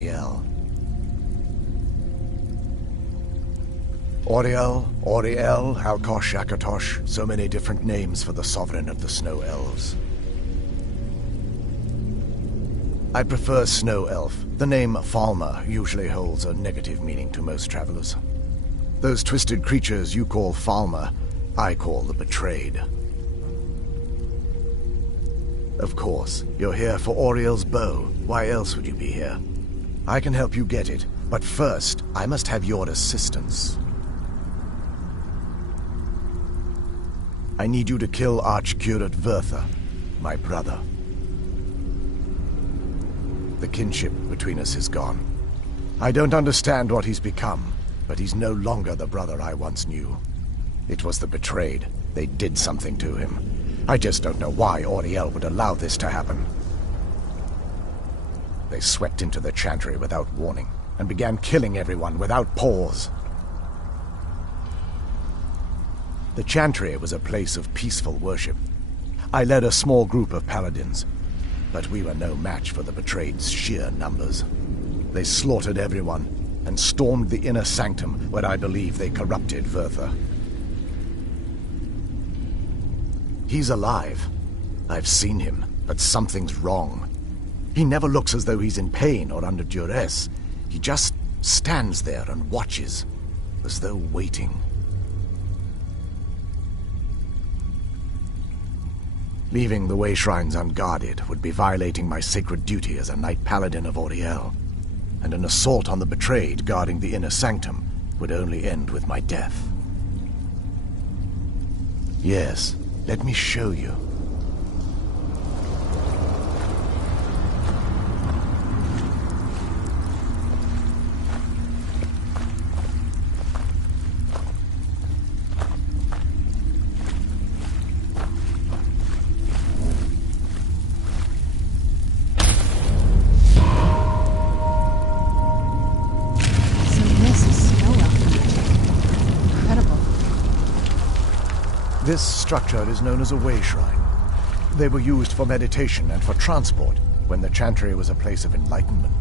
Oriel. Oriel, Halkosh, Akatosh, so many different names for the sovereign of the Snow Elves. I prefer Snow Elf. The name Falmer usually holds a negative meaning to most travelers. Those twisted creatures you call Falmer, I call the Betrayed. Of course, you're here for Oriel's bow. Why else would you be here? I can help you get it, but first, I must have your assistance. I need you to kill Archcurate Vertha, my brother. The kinship between us is gone. I don't understand what he's become, but he's no longer the brother I once knew. It was the Betrayed. They did something to him. I just don't know why Oriel would allow this to happen. They swept into the Chantry without warning, and began killing everyone without pause. The Chantry was a place of peaceful worship. I led a small group of paladins, but we were no match for the Betrayed's sheer numbers. They slaughtered everyone, and stormed the inner sanctum where I believe they corrupted Vertha. He's alive. I've seen him, but something's wrong. He never looks as though he's in pain or under duress. He just stands there and watches, as though waiting. Leaving the way shrines unguarded would be violating my sacred duty as a Knight Paladin of Oriel, and an assault on the Betrayed guarding the inner sanctum would only end with my death. Yes, let me show you. This structure is known as a way shrine. They were used for meditation and for transport when the Chantry was a place of enlightenment.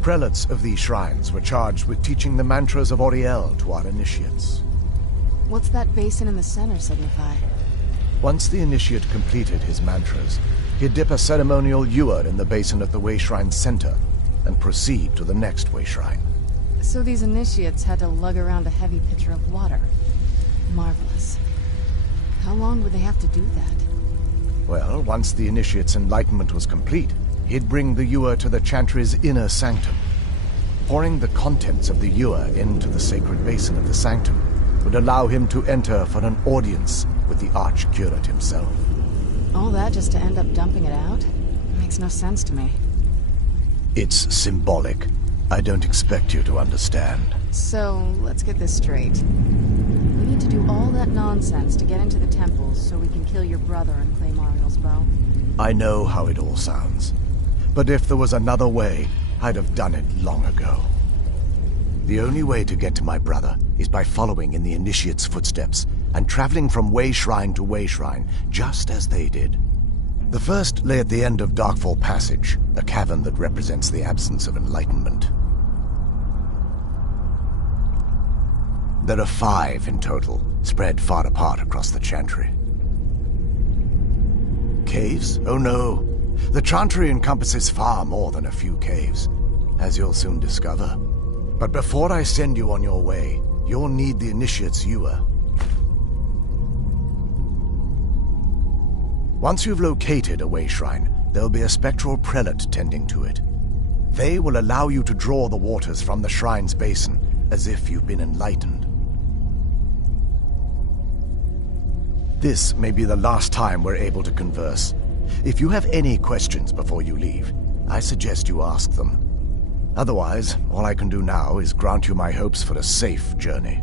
Prelates of these shrines were charged with teaching the mantras of Oriel to our initiates. What's that basin in the center signify? Once the initiate completed his mantras, he'd dip a ceremonial ewer in the basin at the way shrine's center and proceed to the next way shrine. So these initiates had to lug around a heavy pitcher of water. Marvelous. How long would they have to do that? Well, once the initiate's enlightenment was complete, he'd bring the ewer to the Chantry's inner sanctum. Pouring the contents of the ewer into the sacred basin of the sanctum would allow him to enter for an audience with the Archcurate himself. All that just to end up dumping it out? Makes no sense to me. It's symbolic. I don't expect you to understand. So, let's get this straight. We need to do all that nonsense to get into the temples so we can kill your brother and claim Ariel's bow. I know how it all sounds. But if there was another way, I'd have done it long ago. The only way to get to my brother is by following in the initiate's footsteps and traveling from way shrine to way shrine, just as they did. The first lay at the end of Darkfall Passage, a cavern that represents the absence of enlightenment. There are 5 in total, spread far apart across the Chantry. Caves? Oh no. The Chantry encompasses far more than a few caves, as you'll soon discover. But before I send you on your way, you'll need the initiate's ewer. Once you've located a way shrine, there'll be a spectral prelate tending to it. They will allow you to draw the waters from the shrine's basin, as if you've been enlightened. This may be the last time we're able to converse. If you have any questions before you leave, I suggest you ask them. Otherwise, all I can do now is grant you my hopes for a safe journey.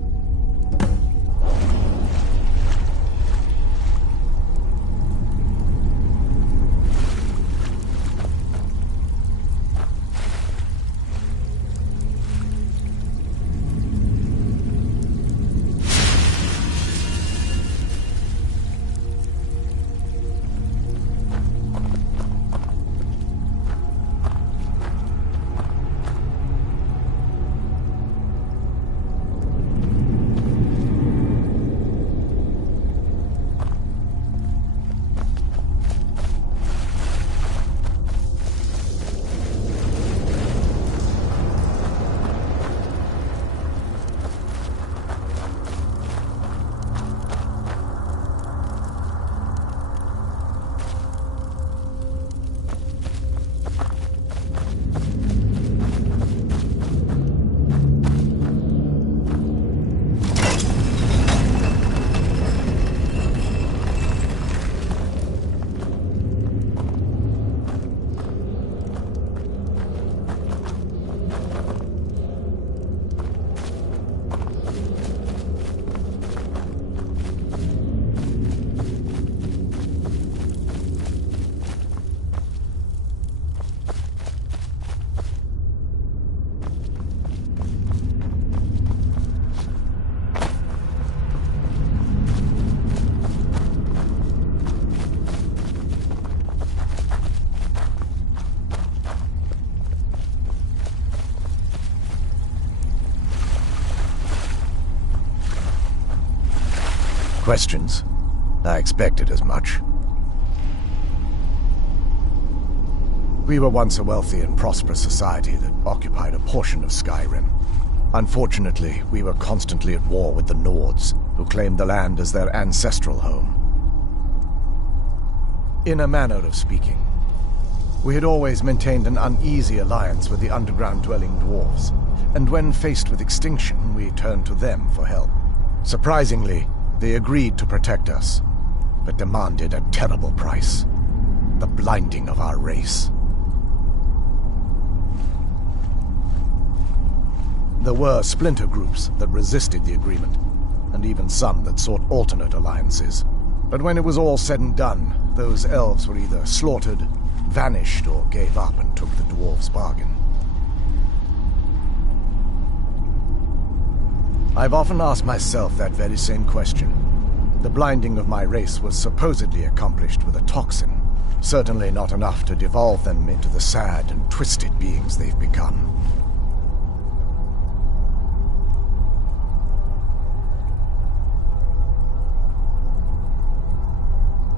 Questions? I expected as much. We were once a wealthy and prosperous society that occupied a portion of Skyrim. Unfortunately, we were constantly at war with the Nords, who claimed the land as their ancestral home. In a manner of speaking, we had always maintained an uneasy alliance with the underground-dwelling dwarves, and when faced with extinction, we turned to them for help. Surprisingly, they agreed to protect us, but demanded a terrible price: the blinding of our race. There were splinter groups that resisted the agreement, and even some that sought alternate alliances. But when it was all said and done, those elves were either slaughtered, vanished, or gave up and took the dwarves' bargain. I've often asked myself that very same question. The blinding of my race was supposedly accomplished with a toxin, certainly not enough to devolve them into the sad and twisted beings they've become.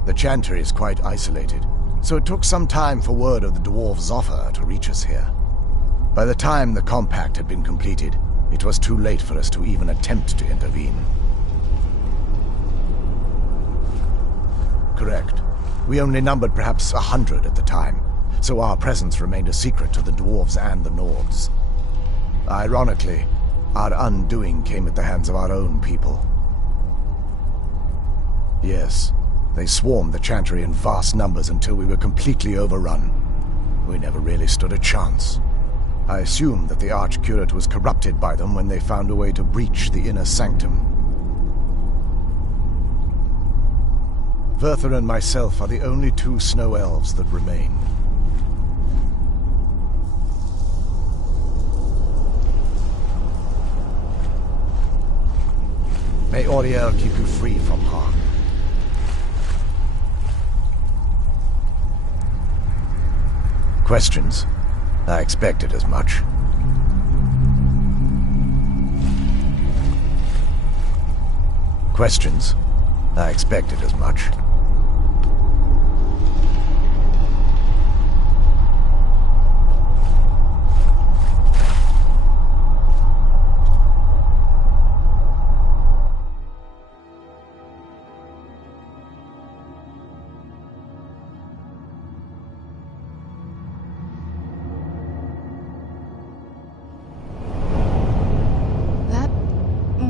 The Chantry is quite isolated, so it took some time for word of the dwarves' offer to reach us here. By the time the compact had been completed, it was too late for us to even attempt to intervene. Correct. We only numbered perhaps 100 at the time, so our presence remained a secret to the dwarves and the Nords. Ironically, our undoing came at the hands of our own people. Yes. They swarmed the Chantry in vast numbers until we were completely overrun. We never really stood a chance. I assume that the Archcurate was corrupted by them when they found a way to breach the inner sanctum. Verther and myself are the only two snow elves that remain. May Auriel keep you free from harm. Questions? I expected as much. Questions? I expected as much.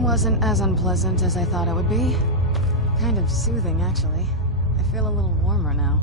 Wasn't as unpleasant as I thought it would be. Kind of soothing, actually. I feel a little warmer now.